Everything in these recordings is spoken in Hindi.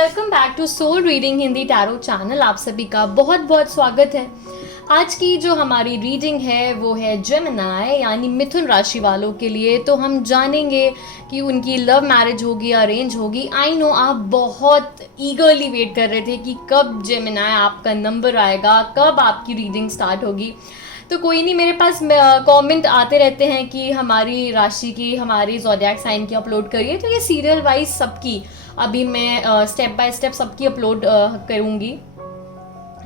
Welcome back to soul reading Hindi tarot channel. आप सभी का बहुत बहुत स्वागत है। आज की जो हमारी रीडिंग है वो है जेमिनी यानी मिथुन राशि वालों के लिए। तो हम जानेंगे कि उनकी लव मैरिज होगी या अरेंज होगी। आई नो आप बहुत ईगरली वेट कर रहे थे कि कब जेमिनी आपका नंबर आएगा, कब आपकी रीडिंग स्टार्ट होगी। तो कोई नहीं, मेरे पास कमेंट आते रहते हैं कि हमारी राशि की, हमारी ज़ोडिएक साइन की अपलोड करिए। तो ये सीरियल वाइज सबकी अभी मैं स्टेप बाय स्टेप सबकी अपलोड करूँगी।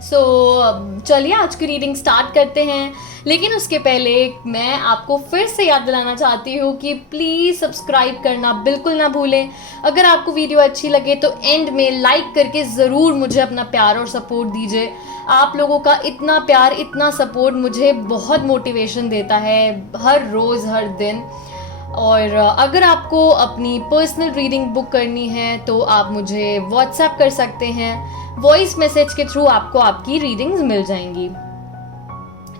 सो चलिए आज की रीडिंग स्टार्ट करते हैं। लेकिन उसके पहले मैं आपको फिर से याद दिलाना चाहती हूँ कि प्लीज़ सब्सक्राइब करना बिल्कुल ना भूलें। अगर आपको वीडियो अच्छी लगे तो एंड में लाइक करके ज़रूर मुझे अपना प्यार और सपोर्ट दीजिए। आप लोगों का इतना प्यार, इतना सपोर्ट मुझे बहुत मोटिवेशन देता है हर रोज़ हर दिन। और अगर आपको अपनी पर्सनल रीडिंग बुक करनी है तो आप मुझे व्हाट्सएप कर सकते हैं। वॉइस मैसेज के थ्रू आपको आपकी रीडिंग्स मिल जाएंगी।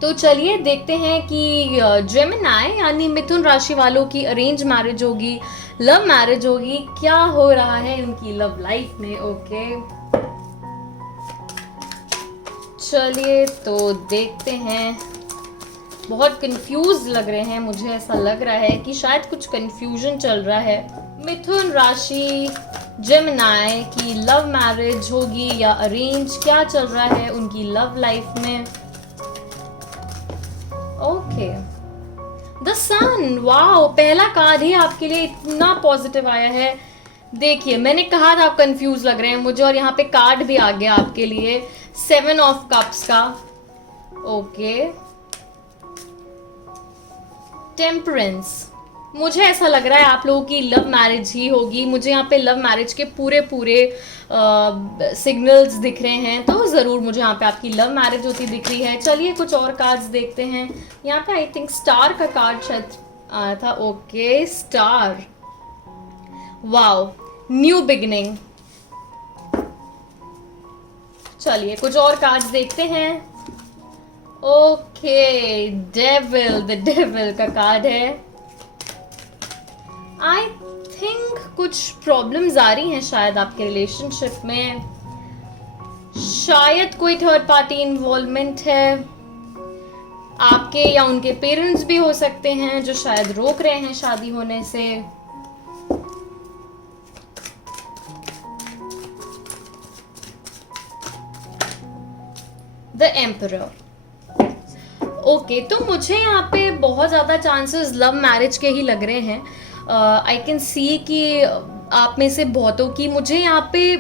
तो चलिए देखते हैं कि जेमिनी यानी मिथुन राशि वालों की अरेंज मैरिज होगी, लव मैरिज होगी, क्या हो रहा है उनकी लव लाइफ में। ओके चलिए तो देखते हैं। बहुत कंफ्यूज लग रहे हैं, मुझे ऐसा लग रहा है कि शायद कुछ कंफ्यूजन चल रहा है। मिथुन राशि जेमिनी की लव मैरिज होगी या अरेंज, क्या चल रहा है उनकी लव लाइफ में। ओके द सन, वाओ, पहला कार्ड ही आपके लिए इतना पॉजिटिव आया है। देखिए मैंने कहा था आप कंफ्यूज लग रहे हैं मुझे, और यहाँ पे कार्ड भी आ गया आपके लिए 7 ऑफ कप्स का। ओके टेम्परेंस, मुझे ऐसा लग रहा है आप लोगों की लव मैरिज ही होगी। मुझे यहाँ पे लव मैरिज के पूरे सिग्नल्स दिख रहे हैं, तो ज़रूर मुझे यहाँ पे आपकी लव मैरिज होती दिख रही है। चलिए कुछ और कार्ड्स देखते हैं। यहाँ पे आई थिंक स्टार का कार्ड शायद आया था। Okay star, wow, new beginning. चलिए कुछ और कार्ड्स देखते हैं। ओके डेविल, द डेविल का कार्ड है। आई थिंक कुछ प्रॉब्लम्स आ रही हैं शायद आपके रिलेशनशिप में। शायद कोई थर्ड पार्टी इन्वॉल्वमेंट है। आपके या उनके पेरेंट्स भी हो सकते हैं जो शायद रोक रहे हैं शादी होने से। The emperor. ओके तो मुझे यहाँ पे बहुत ज़्यादा चांसेस लव मैरिज के ही लग रहे हैं। आई कैन सी कि आप में से बहुतों की, मुझे यहाँ पे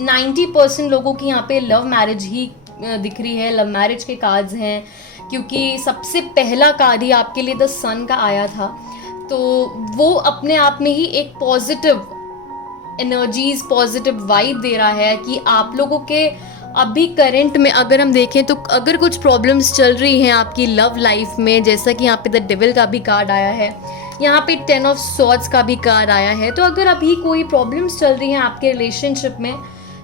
90% लोगों की यहाँ पे लव मैरिज ही दिख रही है। लव मैरिज के कार्ड्स हैं क्योंकि सबसे पहला कार्ड ही आपके लिए द सन का आया था। तो वो अपने आप में ही एक पॉजिटिव एनर्जीज, पॉजिटिव वाइब दे रहा है कि आप लोगों के अभी करंट में अगर हम देखें तो अगर कुछ प्रॉब्लम्स चल रही हैं आपकी लव लाइफ में, जैसा कि यहाँ पे द डेविल का भी कार्ड आया है, यहाँ पे 10 ऑफ सॉर्ड्स का भी कार्ड आया है। तो अगर अभी कोई प्रॉब्लम्स चल रही हैं आपके रिलेशनशिप में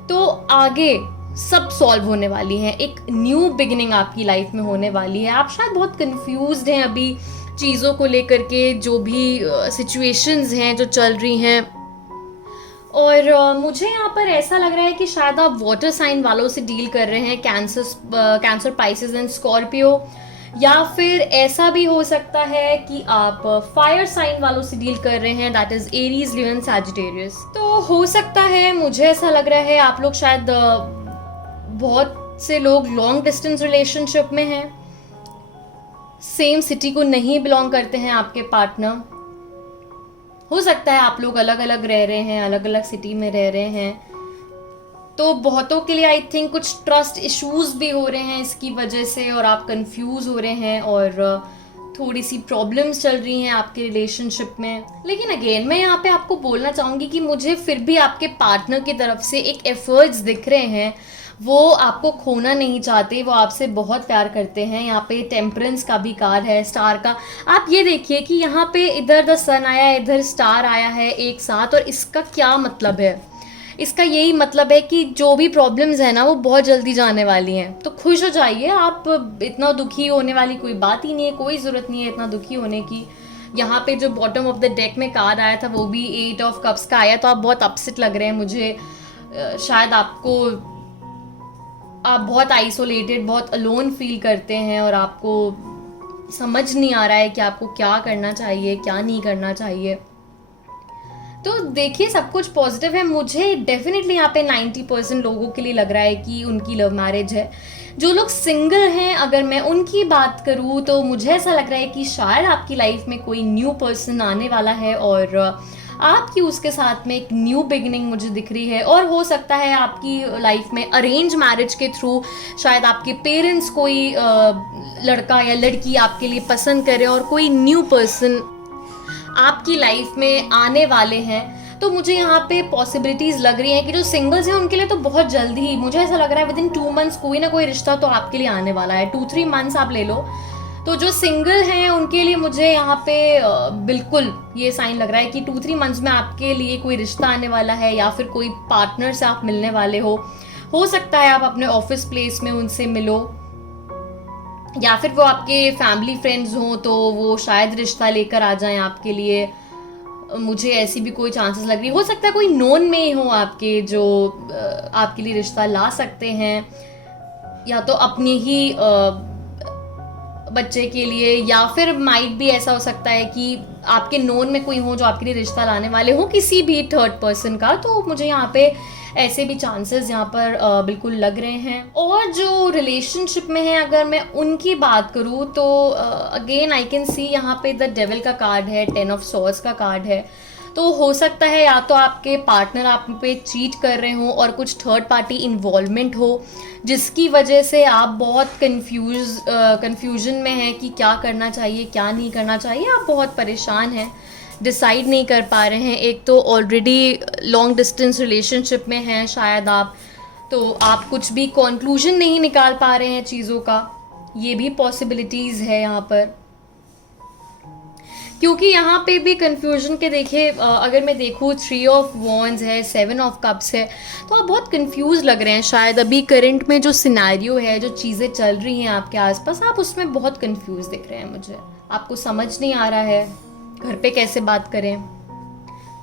तो आगे सब सॉल्व होने वाली हैं। एक न्यू बिगिनिंग आपकी लाइफ में होने वाली है। आप शायद बहुत कंफ्यूज्ड हैं अभी चीज़ों को लेकर के, जो भी सिचुएशंस हैं जो चल रही हैं। और मुझे यहाँ पर ऐसा लग रहा है कि शायद आप वाटर साइन वालों से डील कर रहे हैं, कैंसर, पाइसेस एंड स्कॉर्पियो। या फिर ऐसा भी हो सकता है कि आप फायर साइन वालों से डील कर रहे हैं, that is Aries, Leo and Sagittarius. तो हो सकता है, मुझे ऐसा लग रहा है आप लोग शायद बहुत से लोग लॉन्ग डिस्टेंस रिलेशनशिप में हैं। सेम सिटी को नहीं बिलोंग करते हैं आपके पार्टनर। हो सकता है आप लोग अलग अलग रह रहे हैं, अलग अलग सिटी में रह रहे हैं। तो बहुतों के लिए आई थिंक कुछ ट्रस्ट इश्यूज भी हो रहे हैं इसकी वजह से, और आप कंफ्यूज हो रहे हैं और थोड़ी सी प्रॉब्लम्स चल रही हैं आपके रिलेशनशिप में। लेकिन अगेन मैं यहाँ पे आपको बोलना चाहूँगी कि मुझे फिर भी आपके पार्टनर की तरफ से एक एफर्ट्स दिख रहे हैं। वो आपको खोना नहीं चाहते, वो आपसे बहुत प्यार करते हैं। यहाँ पे टेम्परेंस का भी कार्ड है, स्टार का। आप ये देखिए कि यहाँ पे इधर द सन आया है, इधर स्टार आया है एक साथ। और इसका क्या मतलब है? इसका यही मतलब है कि जो भी प्रॉब्लम्स है ना वो बहुत जल्दी जाने वाली हैं। तो खुश हो जाइए आप, इतना दुखी होने वाली कोई बात ही नहीं है, कोई ज़रूरत नहीं है इतना दुखी होने की। यहाँ पे जो बॉटम ऑफ द डेक में कार्ड आया था वो भी 8 ऑफ कप्स का आया। तो आप बहुत अपसेट लग रहे हैं मुझे। शायद आप बहुत आइसोलेटेड, बहुत अलोन फील करते हैं और आपको समझ नहीं आ रहा है कि आपको क्या करना चाहिए, क्या नहीं करना चाहिए। तो देखिए, सब कुछ पॉजिटिव है। मुझे डेफिनेटली यहाँ पे 90% लोगों के लिए लग रहा है कि उनकी लव मैरिज है। जो लोग सिंगल हैं, अगर मैं उनकी बात करूँ तो मुझे ऐसा लग रहा है कि शायद आपकी लाइफ में कोई न्यू पर्सन आने वाला है और आपकी उसके साथ में एक न्यू बिगिनिंग मुझे दिख रही है। और हो सकता है आपकी लाइफ में अरेंज मैरिज के थ्रू शायद आपके पेरेंट्स कोई लड़का या लड़की आपके लिए पसंद करे और कोई न्यू पर्सन आपकी लाइफ में आने वाले हैं। तो मुझे यहाँ पे पॉसिबिलिटीज लग रही हैं कि जो सिंगल्स हैं उनके लिए तो बहुत जल्दी ही, मुझे ऐसा लग रहा है विदिन 2 मंथ्स कोई ना कोई रिश्ता तो आपके लिए आने वाला है। 2-3 मंथ्स आप ले लो। तो जो सिंगल हैं उनके लिए मुझे यहाँ पे बिल्कुल ये साइन लग रहा है कि 2-3 मंथ्स में आपके लिए कोई रिश्ता आने वाला है या फिर कोई पार्टनर से आप मिलने वाले हो सकता है आप अपने ऑफिस प्लेस में उनसे मिलो, या फिर वो आपके फैमिली फ्रेंड्स हों तो वो शायद रिश्ता लेकर आ जाएं आपके लिए। मुझे ऐसी भी कोई चांसेस लग रही, हो सकता है कोई नोन में ही हो आपके जो आपके लिए रिश्ता ला सकते हैं, या तो अपने ही बच्चे के लिए, या फिर माइट भी ऐसा हो सकता है कि आपके नोन में कोई हो जो आपके लिए रिश्ता लाने वाले हो, किसी भी थर्ड पर्सन का। तो मुझे यहाँ पे ऐसे भी चांसेस यहाँ पर बिल्कुल लग रहे हैं। और जो रिलेशनशिप में है अगर मैं उनकी बात करूँ तो अगेन आई कैन सी यहाँ पे द डेविल का कार्ड है, 10 ऑफ सॉर्ड्स का कार्ड है। तो हो सकता है या तो आपके पार्टनर आप पे चीट कर रहे हो और कुछ थर्ड पार्टी इन्वॉल्वमेंट हो, जिसकी वजह से आप बहुत कंफ्यूजन में हैं कि क्या करना चाहिए, क्या नहीं करना चाहिए। आप बहुत परेशान हैं, डिसाइड नहीं कर पा रहे हैं। एक तो ऑलरेडी लॉन्ग डिस्टेंस रिलेशनशिप में हैं शायद आप, तो आप कुछ भी कंक्लूजन नहीं निकाल पा रहे हैं चीज़ों का। ये भी पॉसिबिलिटीज़ है यहाँ पर, क्योंकि यहाँ पे भी कंफ्यूजन के देखिए अगर मैं देखूँ 3 ऑफ वॉन्ड्स है, 7 ऑफ कप्स है, तो आप बहुत कंफ्यूज लग रहे हैं। शायद अभी करंट में जो सिनेरियो है, जो चीज़ें चल रही हैं आपके आसपास, आप उसमें बहुत कंफ्यूज दिख रहे हैं मुझे। आपको समझ नहीं आ रहा है घर पे कैसे बात करें,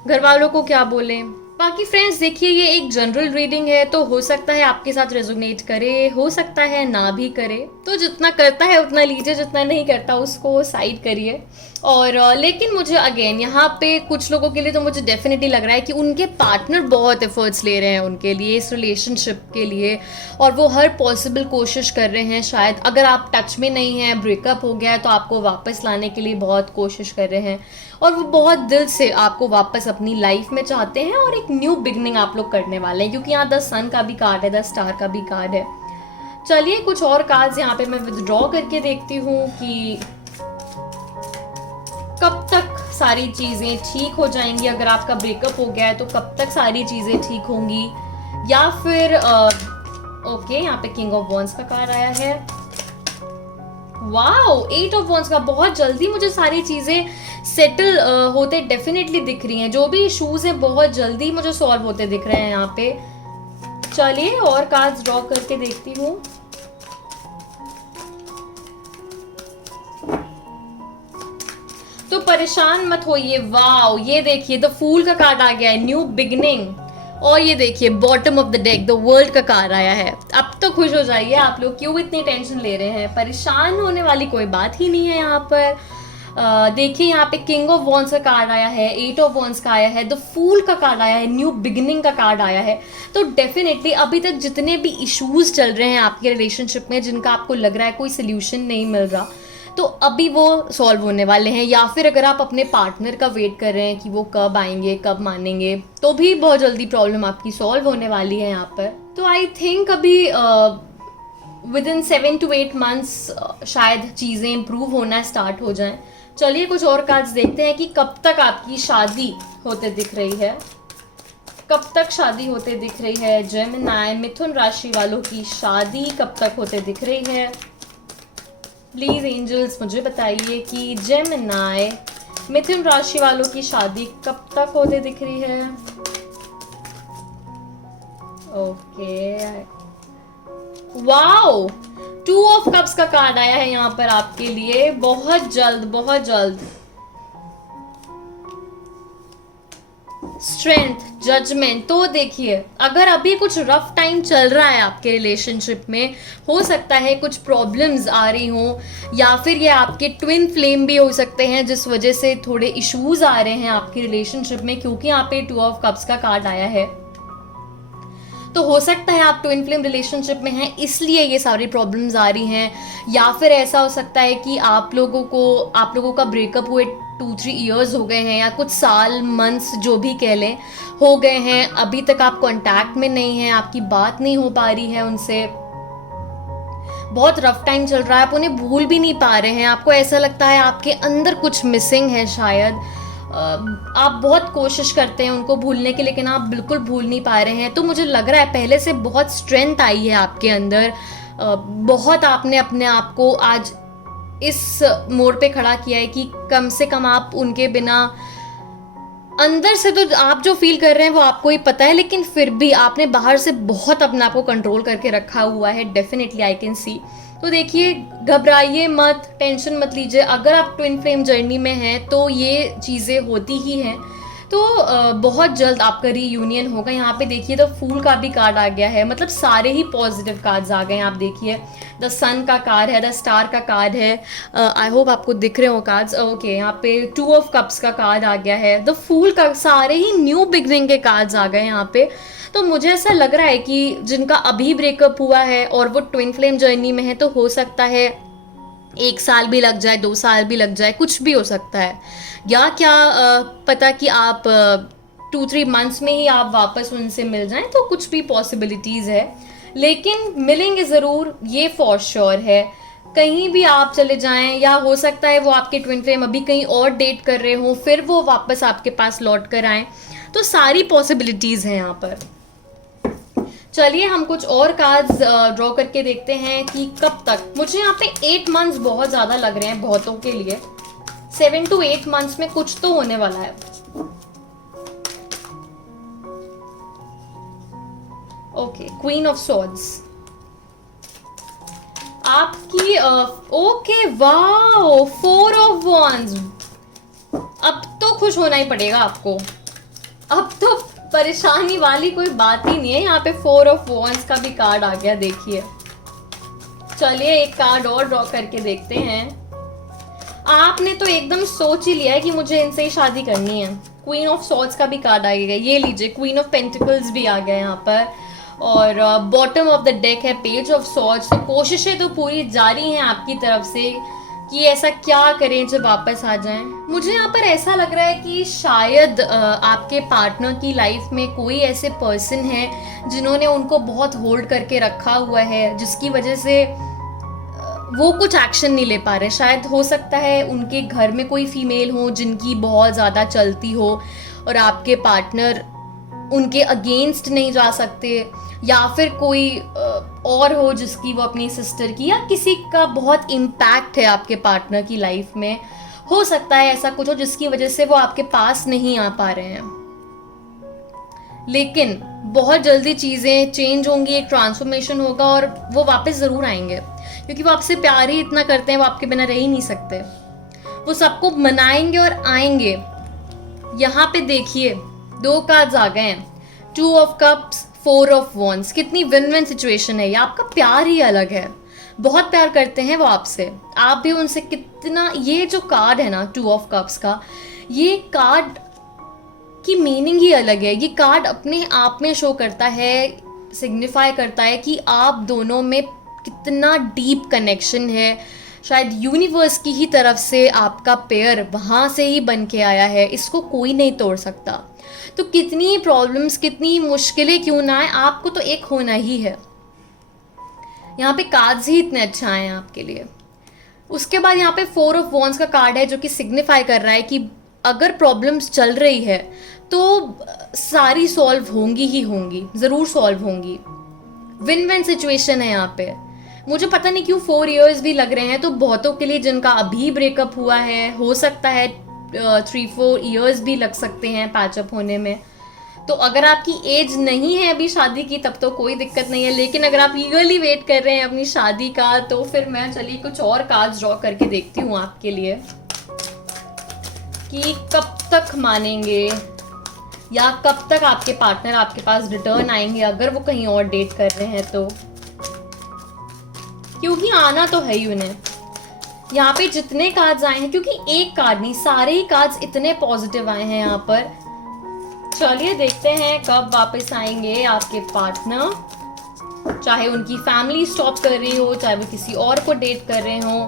घर वालों को क्या बोलें। बाकी फ्रेंड्स देखिए, ये एक जनरल रीडिंग है, तो हो सकता है आपके साथ रेजोनेट करे, हो सकता है ना भी करे। तो जितना करता है उतना लीजिए, जितना नहीं करता उसको साइड करिए। और लेकिन मुझे अगेन यहाँ पे कुछ लोगों के लिए तो मुझे डेफिनेटली लग रहा है कि उनके पार्टनर बहुत एफर्ट्स ले रहे हैं उनके लिए, इस रिलेशनशिप के लिए, और वो हर पॉसिबल कोशिश कर रहे हैं। शायद अगर आप टच में नहीं हैं, ब्रेकअप हो गया है, तो आपको वापस लाने के लिए बहुत कोशिश कर रहे हैं और वो बहुत दिल से आपको वापस अपनी लाइफ में चाहते हैं और एक न्यू बिगनिंग आप लोग करने वाले हैं, क्योंकि यहाँ 10 सन का भी कार्ड है, 10 स्टार का भी कार्ड है। चलिए कुछ और कार्ड्स यहाँ पे मैं विथड्रॉ करके देखती हूँ कि कब तक सारी चीज़ें ठीक हो जाएंगी। अगर आपका ब्रेकअप हो गया है तो कब तक सारी चीज़ें ठीक होंगी, या फिर ओके यहाँ पे किंग ऑफ वॉन्ड्स का कार्ड आया है। वाओ, 8 ऑफ वॉन्ड्स का, बहुत जल्दी मुझे सारी चीज़ें सेटल होते डेफिनेटली दिख रही हैं। जो भी इश्यूज हैं बहुत जल्दी मुझे सॉल्व होते दिख रहे हैं यहाँ पे। चलिए और कार्ड्स ड्रॉ करके देखती हूँ। तो परेशान मत होइए। वाओ, ये देखिए द फूल का कार्ड आ गया है, न्यू बिगनिंग। और ये देखिए bottom of the deck the world का कार्ड आया है। अब तो खुश हो जाइए आप लोग, क्यों इतनी टेंशन ले रहे हैं। परेशान होने वाली कोई बात ही नहीं है यहाँ पर। देखिए यहाँ पे किंग ऑफ वॉन्ड्स का कार्ड आया है, 8 ऑफ वॉन्ड्स का आया है, द फूल का कार्ड आया है, न्यू बिगिनिंग का कार्ड आया है। तो डेफिनेटली अभी तक जितने भी इश्यूज चल रहे हैं आपके रिलेशनशिप में, जिनका आपको लग रहा है कोई सोल्यूशन नहीं मिल रहा, तो अभी वो सॉल्व होने वाले हैं। या फिर अगर आप अपने पार्टनर का वेट कर रहे हैं कि वो कब आएंगे, कब मानेंगे, तो भी बहुत जल्दी प्रॉब्लम आपकी सॉल्व होने वाली है यहाँ पर। तो आई थिंक अभी विदिन 7 to 8 मंथ्स शायद चीज़ें इम्प्रूव होना स्टार्ट हो जाएं। चलिए कुछ और कार्ड्स देखते हैं कि कब तक आपकी शादी होते दिख रही है, कब तक शादी होते दिख रही है। जेमिनी, मिथुन राशि वालों की शादी कब तक होते दिख रही है। प्लीज एंजल्स मुझे बताइए कि जेमिनी, मिथुन राशि वालों की शादी कब तक होते दिख रही है। ओके, वाओ, 2 ऑफ कप्स का कार्ड आया है यहाँ पर आपके लिए। बहुत जल्द, बहुत जल्द। Strength, judgement. तो देखिए, अगर अभी कुछ रफ टाइम चल रहा है आपके रिलेशनशिप में, हो सकता है कुछ प्रॉब्लम्स आ रही हो, या फिर ये आपके ट्विन फ्लेम भी हो सकते हैं जिस वजह से थोड़े इश्यूज आ रहे हैं आपके रिलेशनशिप में, क्योंकि यहाँ पे 2 ऑफ कप्स का कार्ड आया है। तो हो सकता है आप ट्विन फ्लेम रिलेशनशिप में हैं, इसलिए ये सारी प्रॉब्लम्स आ रही हैं, या फिर ऐसा हो सकता है कि आप लोगों का ब्रेकअप हुए 2-3 ईयर्स हो गए हैं, या कुछ साल, मंथ्स जो भी कह लें, हो गए हैं, अभी तक आप कांटेक्ट में नहीं हैं, आपकी बात नहीं हो पा रही है उनसे, बहुत रफ टाइम चल रहा है, आप उन्हें भूल भी नहीं पा रहे हैं, आपको ऐसा लगता है आपके अंदर कुछ मिसिंग है शायद, आप बहुत कोशिश करते हैं उनको भूलने की, लेकिन आप बिल्कुल भूल नहीं पा रहे हैं। तो मुझे लग रहा है पहले से बहुत स्ट्रेंथ आई है आपके अंदर, बहुत आपने अपने आप को आज इस मोड़ पे खड़ा किया है कि कम से कम आप उनके बिना, अंदर से तो आप जो फील कर रहे हैं वो आपको ही पता है, लेकिन फिर भी आपने बाहर से बहुत अपने आप को कंट्रोल करके रखा हुआ है, डेफिनेटली आई कैन सी। तो देखिए, घबराइए मत, टेंशन मत लीजिए, अगर आप ट्विन फ्लेम जर्नी में हैं तो ये चीज़ें होती ही हैं। तो बहुत जल्द आपका रीयूनियन होगा। यहाँ पे देखिए द फूल का भी कार्ड आ गया है, मतलब सारे ही पॉजिटिव कार्ड्स आ गए हैं। आप देखिए द सन का कार्ड है, द स्टार का कार्ड है, आई होप आपको दिख रहे हो कार्ड्स, ओके। यहाँ पे 2 ऑफ कप्स का कार्ड आ गया है, द फूल का, सारे ही न्यू बिगनिंग के कार्ड्स आ गए यहाँ पे। तो मुझे ऐसा लग रहा है कि जिनका अभी ब्रेकअप हुआ है और वो ट्विन फ्लेम जर्नी में है, तो हो सकता है 1 साल भी लग जाए, 2 साल भी लग जाए, कुछ भी हो सकता है, या क्या पता कि आप 2-3 मंथ्स में ही आप वापस उनसे मिल जाएं, तो कुछ भी पॉसिबिलिटीज़ है, लेकिन मिलेंगे ज़रूर, ये फॉर श्योर है। कहीं भी आप चले जाएं, या हो सकता है वो आपके ट्विन फ्लेम अभी कहीं और डेट कर रहे हो, फिर वो वापस आपके पास लौट कर आएँ, तो सारी पॉसिबिलिटीज़ हैं यहाँ पर। चलिए हम कुछ और कार्ड्स ड्रॉ करके देखते हैं कि कब तक। मुझे यहाँ पे 8 मंथ्स बहुत ज़्यादा लग रहे हैं बहुतों के लिए, 7 to 8 मंथ्स में कुछ तो होने वाला है। ओके, क्वीन ऑफ सॉर्ड्स आपकी, ओके वाओ, 4 ऑफ वॉन्ड्स। अब तो खुश होना ही पड़ेगा आपको, अब तो परेशानी वाली कोई बात ही नहीं है। यहाँ पे 4 ऑफ वॉन्ड्स का भी कार्ड आ गया, देखिए। चलिए एक कार्ड और ड्रॉ करके देखते हैं। आपने तो एकदम सोच ही लिया है कि मुझे इनसे ही शादी करनी है। क्वीन ऑफ सॉर्ड्स का भी कार्ड आ गया, ये लीजिए। क्वीन ऑफ पेंटिकल्स भी आ गया यहाँ पर, और बॉटम ऑफ द डेक है पेज ऑफ सॉर्ड्स। तो कोशिशें तो पूरी जारी हैं आपकी तरफ से कि ऐसा क्या करें जब वापस आ जाएं। मुझे यहाँ पर ऐसा लग रहा है कि शायद आपके पार्टनर की लाइफ में कोई ऐसे पर्सन है जिन्होंने उनको बहुत होल्ड करके रखा हुआ है, जिसकी वजह से वो कुछ एक्शन नहीं ले पा रहे। शायद हो सकता है उनके घर में कोई फीमेल हो जिनकी बहुत ज़्यादा चलती हो, और आपके पार्टनर उनके अगेंस्ट नहीं जा सकते, या फिर कोई और हो जिसकी वो अपनी सिस्टर की या किसी का बहुत इम्पैक्ट है आपके पार्टनर की लाइफ में। हो सकता है ऐसा कुछ हो जिसकी वजह से वो आपके पास नहीं आ पा रहे हैं, लेकिन बहुत जल्दी चीज़ें चेंज होंगी, एक ट्रांसफॉर्मेशन होगा और वो वापस ज़रूर आएंगे, क्योंकि वो आपसे प्यार ही इतना करते हैं, वो आपके बिना रह ही नहीं सकते। वो सबको मनाएंगे और आएंगे। यहाँ पे देखिए 2 कार्ड्स आ गए हैं, 2 ऑफ कप्स, 4 ऑफ वॉन्ड्स। कितनी विन विन सिचुएशन है ये। आपका प्यार ही अलग है, बहुत प्यार करते हैं वो आपसे, आप भी उनसे कितना। ये जो कार्ड है ना 2 ऑफ कप्स का, ये कार्ड की मीनिंग ही अलग है। ये कार्ड अपने आप में शो करता है, सिग्निफाई करता है कि आप दोनों में कितना डीप कनेक्शन है। शायद यूनिवर्स की ही तरफ से आपका पेयर वहाँ से ही बन के आया है, इसको कोई नहीं तोड़ सकता। तो कितनी प्रॉब्लम्स, कितनी मुश्किलें क्यों ना आए, आपको तो एक होना ही है। यहाँ पे कार्ड्स ही इतने अच्छे आए हैं आपके लिए। उसके बाद यहाँ पे 4 ऑफ वॉन्ड्स का कार्ड है, जो कि सिग्निफाई कर रहा है कि अगर प्रॉब्लम्स चल रही है तो सारी सॉल्व होंगी ही होंगी, ज़रूर सॉल्व होंगी। विन विन सिचुएशन है यहाँ पे। मुझे पता नहीं क्यों 4 इयर्स भी लग रहे हैं, तो बहुतों के लिए जिनका अभी ब्रेकअप हुआ है, हो सकता है 3-4 इयर्स भी लग सकते हैं पैचअप होने में। तो अगर आपकी एज नहीं है अभी शादी की तब तो कोई दिक्कत नहीं है, लेकिन अगर आप ईगरली वेट कर रहे हैं अपनी शादी का, तो फिर मैं चलिए कुछ और कार्ड्स ड्रॉ करके देखती हूँ आपके लिए कि कब तक मानेंगे, या कब तक आपके पार्टनर आपके पास रिटर्न आएंगे अगर वो कहीं और डेट कर रहे हैं तो, क्योंकि आना तो है ही उन्हें। यहाँ पे जितने कार्ड्स आए हैं, क्योंकि एक कार्ड नहीं सारे ही कार्ड्स इतने पॉजिटिव आए हैं यहाँ पर। चलिए देखते हैं कब वापस आएंगे आपके पार्टनर, चाहे उनकी फैमिली स्टॉप कर रही हो, चाहे वो किसी और को डेट कर रहे हो,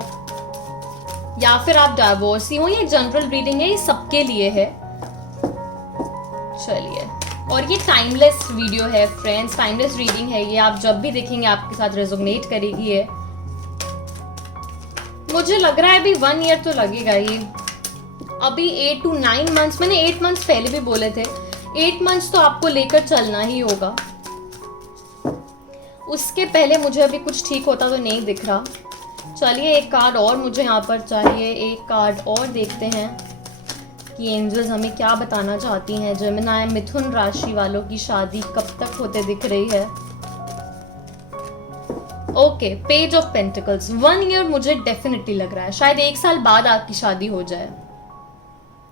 या फिर आप डाइवोर्सी हो। ये जनरल रीडिंग है, ये सबके लिए है। चलिए, और ये टाइमलेस वीडियो है फ्रेंड्स, टाइमलेस रीडिंग है ये, आप जब भी देखेंगे आपके साथ रेजोनेट करेगी है। मुझे लग रहा है अभी 1 ईयर तो लगेगा ही, अभी 8 to 9 मंथ्स, मैंने 8 मंथ्स पहले भी बोले थे, 8 मंथ्स तो आपको लेकर चलना ही होगा। उसके पहले मुझे अभी कुछ ठीक होता तो नहीं दिख रहा। चलिए एक कार्ड और मुझे यहाँ पर चाहिए, एक कार्ड और देखते हैं कि एंजल्स हमें क्या बताना चाहती हैं। जेमिनी मिथुन राशि वालों की शादी कब तक होते दिख रही है। Okay, page of pentacles, 1 year मुझे डेफिनेटली लग रहा है, शायद 1 साल बाद आपकी शादी हो जाए।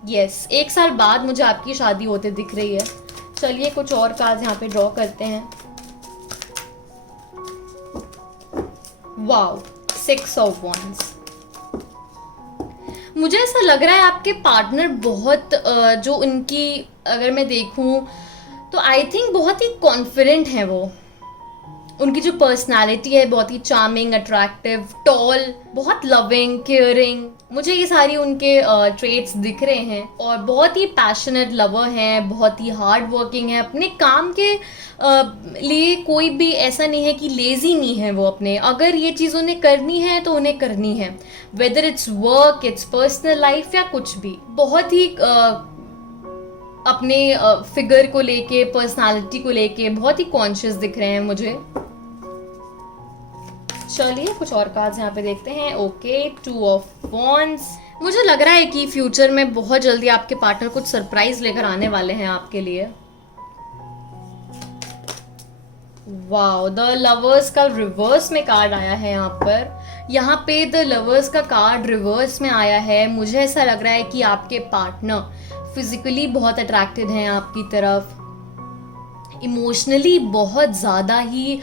यस, 1 साल बाद मुझे आपकी शादी होते दिख रही है। चलिए कुछ और कार्ड यहाँ पे ड्रॉ करते हैं। Wow, 6 of wands. मुझे ऐसा लग रहा है आपके पार्टनर बहुत जो उनकी अगर मैं देखूं तो आई थिंक बहुत ही कॉन्फिडेंट है वो। उनकी जो पर्सनालिटी है बहुत ही चार्मिंग, अट्रैक्टिव, टॉल, बहुत लविंग, केयरिंग, मुझे ये सारी उनके ट्रेट्स दिख रहे हैं। और बहुत ही पैशनेट लवर हैं, बहुत ही हार्ड वर्किंग है, अपने काम के लिए कोई भी ऐसा नहीं है कि लेजी नहीं है वो अपने, अगर ये चीज़ उन्हें करनी है तो उन्हें करनी है, whether it's work, it's personal life या कुछ भी। बहुत ही अपने फिगर को लेके, पर्सनालिटी को लेके बहुत ही कॉन्शियस दिख रहे हैं मुझे। चलिए कुछ और कार्ड्स यहाँ पे देखते हैं। Okay, 2 of wands. मुझे लग रहा है कि फ्यूचर में बहुत जल्दी आपके पार्टनर कुछ सरप्राइज लेकर आने वाले हैं आपके लिए। वाओ, द लवर्स का रिवर्स में कार्ड आया है यहाँ पर। यहाँ पे द लवर्स का कार्ड रिवर्स में आया है। मुझे ऐसा लग रहा है कि आपके पार्टनर फिजिकली बहुत अट्रैक्टेड हैं आपकी तरफ, इमोशनली बहुत ज़्यादा ही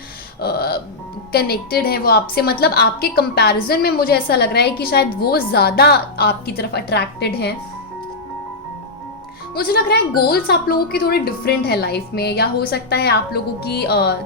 कनेक्टेड है वो आपसे, मतलब आपके कंपैरिजन में मुझे ऐसा लग रहा है कि शायद वो ज़्यादा आपकी तरफ अट्रैक्टेड हैं। मुझे लग रहा है गोल्स आप लोगों के थोड़े डिफरेंट है लाइफ में, या हो सकता है आप लोगों की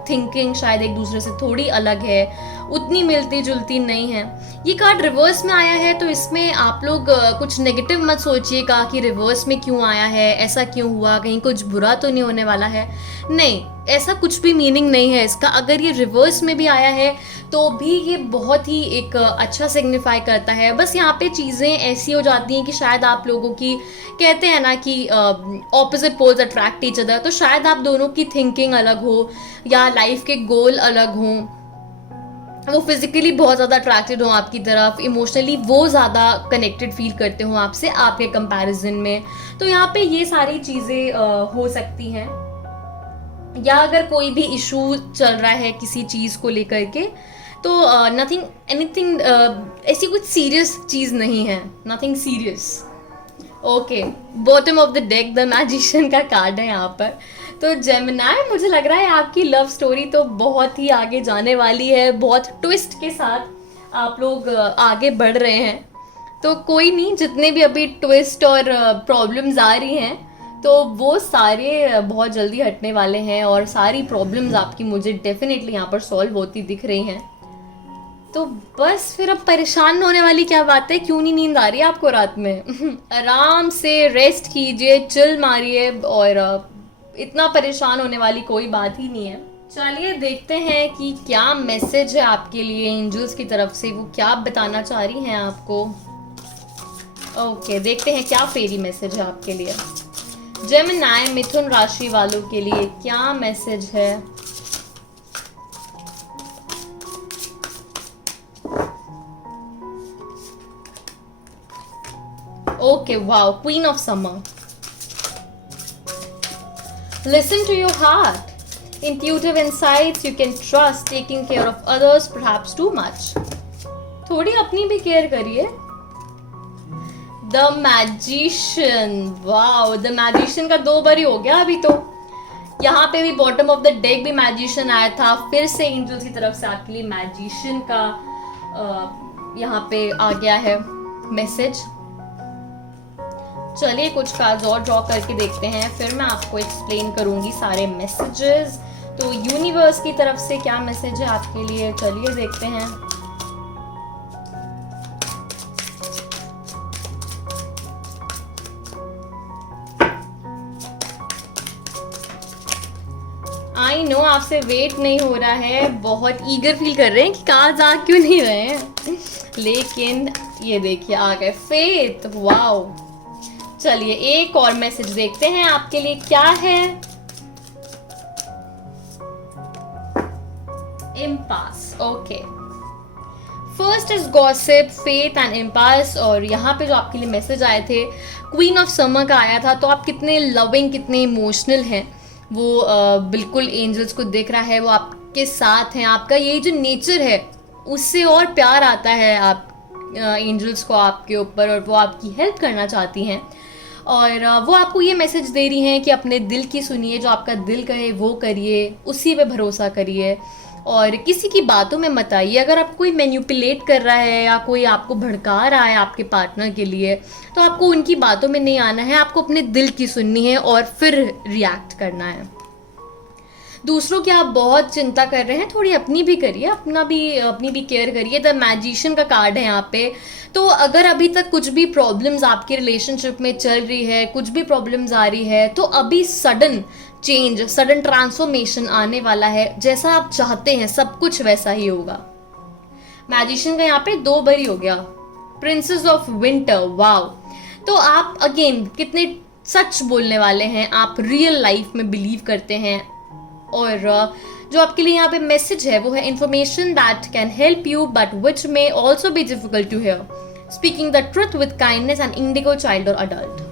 थिंकिंग शायद एक दूसरे से थोड़ी अलग है, उतनी मिलती जुलती नहीं है। ये कार्ड रिवर्स में आया है तो इसमें आप लोग कुछ नेगेटिव मत सोचिएगा कि रिवर्स में क्यों आया है, ऐसा क्यों हुआ, कहीं कुछ बुरा तो नहीं होने वाला है। नहीं, ऐसा कुछ भी मीनिंग नहीं है इसका। अगर ये रिवर्स में भी आया है तो भी ये बहुत ही एक अच्छा सिग्निफाई करता है। बस यहाँ पे चीज़ें ऐसी हो जाती हैं कि शायद आप लोगों की, कहते हैं ना कि opposite poles attract each other, तो शायद आप दोनों की थिंकिंग अलग हो या लाइफ के गोल अलग हों। वो फिजिकली बहुत ज़्यादा अट्रैक्टेड हो आपकी तरफ, इमोशनली वो ज़्यादा कनेक्टेड फील करते हो आपसे आपके कंपैरिजन में। तो यहाँ पे ये सारी चीज़ें हो सकती हैं। या अगर कोई भी इशू चल रहा है किसी चीज़ को लेकर के तो नथिंग एनीथिंग, ऐसी कुछ सीरियस चीज़ नहीं है, nothing serious. Okay, bottom of the deck the magician का कार्ड है यहाँ पर। तो जेमिनी, मुझे लग रहा है आपकी लव स्टोरी तो बहुत ही आगे जाने वाली है, बहुत ट्विस्ट के साथ आप लोग आगे बढ़ रहे हैं। तो कोई नहीं, जितने भी अभी ट्विस्ट और प्रॉब्लम्स आ रही हैं तो वो सारे बहुत जल्दी हटने वाले हैं, और सारी प्रॉब्लम्स आपकी मुझे डेफिनेटली यहाँ पर सॉल्व होती दिख रही हैं। तो बस फिर अब परेशान होने वाली क्या बात है, क्यों नहीं नींद आ रही है आपको रात में? आराम से रेस्ट कीजिए, चिल मारिए, और इतना परेशान होने वाली कोई बात ही नहीं है। चलिए देखते हैं कि क्या मैसेज है आपके लिए एंजल्स की तरफ से, वो क्या बताना चाह रही हैं आपको। ओके, देखते हैं क्या फेरी मैसेज है आपके लिए। जेमिनी मिथुन राशि वालों के लिए क्या मैसेज है। Okay, wow, queen of summer. Listen to your heart, intuitive insights you can trust, taking care of others perhaps too much. थोड़ी अपनी भी केयर करिए। The magician, wow, the magician का 2 बार ही हो गया अभी तो। यहाँ पे भी बॉटम ऑफ द डेक भी मैजिशियन आया था, फिर से एंजल्स की तरफ से आपके लिए मैजिशियन का यहाँ पे आ गया है मैसेज। चलिए कुछ कार्ड्स और ड्रॉ करके देखते हैं, फिर मैं आपको एक्सप्लेन करूंगी सारे मैसेजेस। तो यूनिवर्स की तरफ से क्या मैसेज है आपके लिए, चलिए देखते हैं। आई नो आपसे वेट नहीं हो रहा है, बहुत ईगर फील कर रहे हैं कि कार्ड्स आ क्यों नहीं रहे हैं, लेकिन ये देखिए आ गए फेथ, वाओ। चलिए एक और मैसेज देखते हैं आपके लिए क्या है। Impasse, okay. First is gossip, faith and impasse. और यहाँ पे जो आपके लिए मैसेज आए थे, क्वीन ऑफ समर का आया था। तो आप कितने लविंग, कितने इमोशनल हैं, वो बिल्कुल एंजल्स को दिख रहा है, वो आपके साथ हैं। आपका यही जो नेचर है उससे और प्यार आता है आप एंजल्स को आपके ऊपर, और वो आपकी हेल्प करना चाहती हैं। और वो आपको ये मैसेज दे रही हैं कि अपने दिल की सुनिए, जो आपका दिल कहे वो करिए, उसी पे भरोसा करिए और किसी की बातों में मत आइए। अगर आप कोई मैनिपुलेट कर रहा है या कोई आपको भड़का रहा है आपके पार्टनर के लिए, तो आपको उनकी बातों में नहीं आना है, आपको अपने दिल की सुननी है और फिर रिएक्ट करना है। दूसरों की आप बहुत चिंता कर रहे हैं, थोड़ी अपनी भी करिए, अपनी भी केयर करिए। द मैजिशियन का कार्ड है यहाँ पे। तो अगर अभी तक कुछ भी प्रॉब्लम्स आपकी रिलेशनशिप में चल रही है, कुछ भी प्रॉब्लम्स आ रही है, तो अभी सडन चेंज, सडन ट्रांसफॉर्मेशन आने वाला है। जैसा आप चाहते हैं सब कुछ वैसा ही होगा। मैजिशियन का यहाँ पे 2 बार ही हो गया। Princess of winter, wow. तो आप अगेन कितने सच बोलने वाले हैं, आप रियल लाइफ में बिलीव करते हैं। और जो आपके लिए यहाँ पे मैसेज है वो है information that can help you but which may also be difficult to hear, speaking the truth with kindness and indigo child और अडल्ट।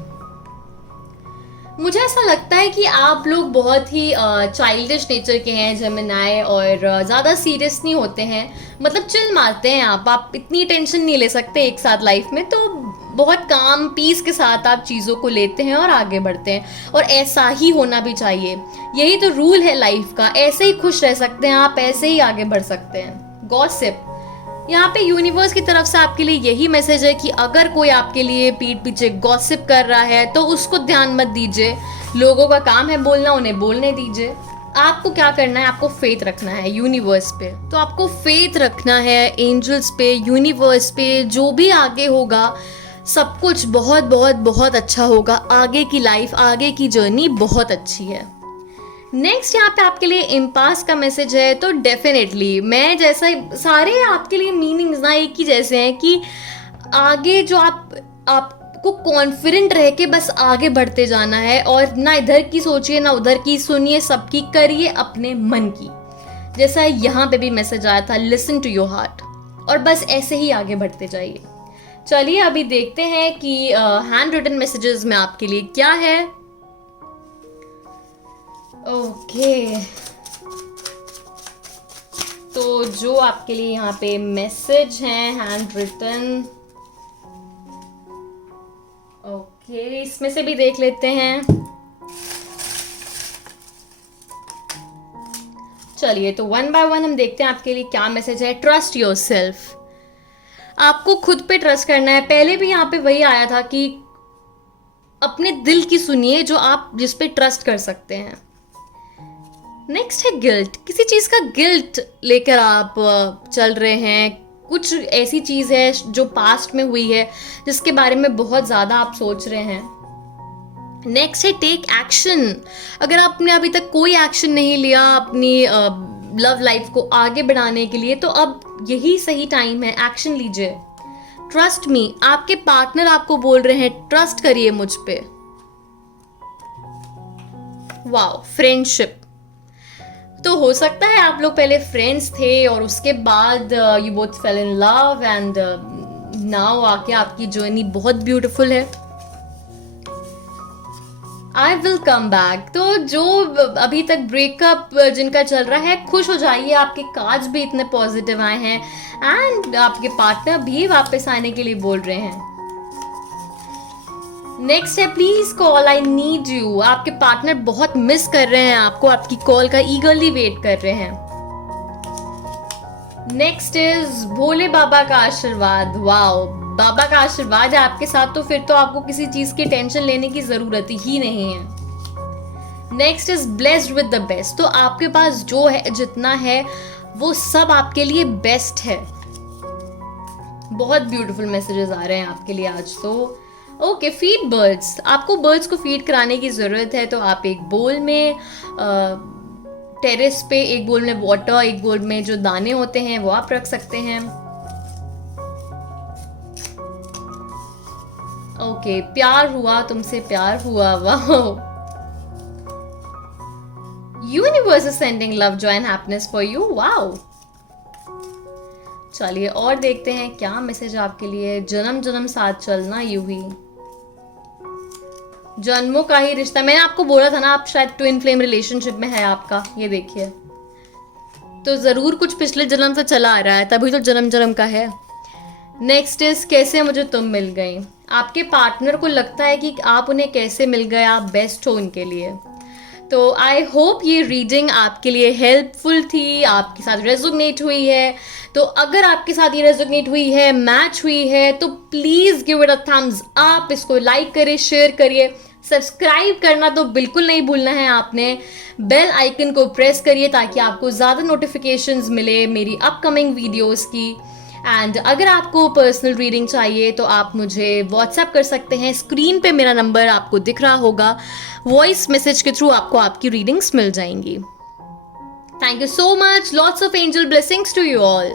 मुझे ऐसा लगता है कि आप लोग बहुत ही चाइल्डिश नेचर के हैं जेमिनाई, और ज़्यादा सीरियस नहीं होते हैं, मतलब चिल मारते हैं आप इतनी टेंशन नहीं ले सकते एक साथ लाइफ में। तो बहुत काम पीस के साथ आप चीज़ों को लेते हैं और आगे बढ़ते हैं, और ऐसा ही होना भी चाहिए। यही तो रूल है लाइफ का, ऐसे ही खुश रह सकते हैं आप, ऐसे ही आगे बढ़ सकते हैं। गॉसिप, यहाँ पे यूनिवर्स की तरफ से आपके लिए यही मैसेज है कि अगर कोई आपके लिए पीठ पीछे गॉसिप कर रहा है तो उसको ध्यान मत दीजिए। लोगों का काम है बोलना, उन्हें बोलने दीजिए। आपको क्या करना है, आपको फेथ रखना है यूनिवर्स पे। तो आपको फेथ रखना है एंजल्स पे, यूनिवर्स पे। जो भी आगे होगा सब कुछ बहुत बहुत बहुत अच्छा होगा। आगे की लाइफ, आगे की जर्नी बहुत अच्छी है। नेक्स्ट यहाँ पे आपके लिए इम्पास का मैसेज है। तो डेफिनेटली मैं जैसा सारे आपके लिए मीनिंग्स ना एक ही जैसे हैं कि आगे जो आपको कॉन्फिडेंट रह के बस आगे बढ़ते जाना है, और ना इधर की सोचिए ना उधर की, सुनिए सबकी, करिए अपने मन की। जैसा यहाँ पे भी मैसेज आया था, लिसन टू योर हार्ट, और बस ऐसे ही आगे बढ़ते जाइए। चलिए अभी देखते हैं कि हैंड रिटन मैसेजेस में आपके लिए क्या है। ओके, तो जो आपके लिए यहाँ पे मैसेज हैं हैंड रिटन, ओके, इसमें से भी देख लेते हैं। चलिए तो 1 बाय 1 हम देखते हैं आपके लिए क्या मैसेज है। ट्रस्ट योरसेल्फ, आपको खुद पे ट्रस्ट करना है। पहले भी यहाँ पे वही आया था कि अपने दिल की सुनिए, जो आप जिस पे ट्रस्ट कर सकते हैं। नेक्स्ट है गिल्ट, किसी चीज़ का गिल्ट लेकर आप चल रहे हैं। कुछ ऐसी चीज़ है जो पास्ट में हुई है जिसके बारे में बहुत ज़्यादा आप सोच रहे हैं। नेक्स्ट है टेक एक्शन, अगर आपने अभी तक कोई एक्शन नहीं लिया अपनी लव लाइफ को आगे बढ़ाने के लिए, तो अब यही सही टाइम है, एक्शन लीजिए। ट्रस्ट मी, आपके पार्टनर आपको बोल रहे हैं ट्रस्ट करिए मुझ पे। वाओ, फ्रेंडशिप, तो हो सकता है आप लोग पहले फ्रेंड्स थे और उसके बाद you both fail in love and now आके आपकी जर्नी बहुत ब्यूटीफुल है। आई विल कम बैक, तो जो अभी तक ब्रेकअप जिनका चल रहा है, खुश हो जाइए, आपके कार्ड्स भी इतने पॉजिटिव आए हैं एंड आपके पार्टनर भी वापस आने के लिए बोल रहे हैं। नेक्स्ट है please call, I need you. आपके पार्टनर बहुत मिस कर रहे हैं आपको, आपकी कॉल का ईगरली वेट कर रहे हैं। नेक्स्ट इज भोले बाबा का आशीर्वाद। वाओ, बाबा का आशीर्वाद है आपके साथ, तो फिर तो आपको किसी चीज की टेंशन लेने की जरूरत ही नहीं है। Next is blessed with the best. तो आपके पास जो है, जितना है, वो सब आपके लिए बेस्ट है। बहुत ब्यूटीफुल मैसेजेस आ रहे हैं आपके लिए आज तो। Okay, feed birds. आपको बर्ड्स को फीड कराने की ज़रूरत है, तो आप एक बोल में टेरेस पे एक बोल में वाटर, एक बोल में जो दाने होते हैं वो आप रख सकते हैं। ओके, प्यार हुआ, तुमसे प्यार हुआ। वाह, universe is sending love, Joy and happiness for you. Wow, चलिए और देखते हैं क्या मैसेज आपके लिए। जन्म जन्म साथ चलना, यूं ही जन्मों का ही रिश्ता। मैंने आपको बोला था ना, आप शायद ट्विन फ्लेम रिलेशनशिप में है आपका, ये देखिए। तो जरूर कुछ पिछले जन्म से चला आ रहा है, तभी तो जन्म जन्म का है। नेक्स्ट इज कैसे मुझे तुम मिल गई। आपके पार्टनर को लगता है कि आप उन्हें कैसे मिल गए, आप बेस्ट हो उनके लिए। तो आई होप ये रीडिंग आपके लिए हेल्पफुल थी, आपके साथ रेजोनेट हुई है। तो अगर आपके साथ ये रेजोनेट हुई है, मैच हुई है, तो please give it a thumbs up. इसको लाइक करिए, शेयर करिए, सब्सक्राइब करना तो बिल्कुल नहीं भूलना है आपने। बेल आइकन को प्रेस करिए ताकि आपको ज़्यादा नोटिफिकेशंस मिले मेरी अपकमिंग वीडियोस की। एंड अगर आपको पर्सनल रीडिंग चाहिए तो आप मुझे व्हाट्सएप कर सकते हैं। स्क्रीन पे मेरा नंबर आपको दिख रहा होगा, वॉइस मैसेज के थ्रू आपको आपकी रीडिंग्स मिल जाएंगी। Thank you so much, lots of angel blessings to you all.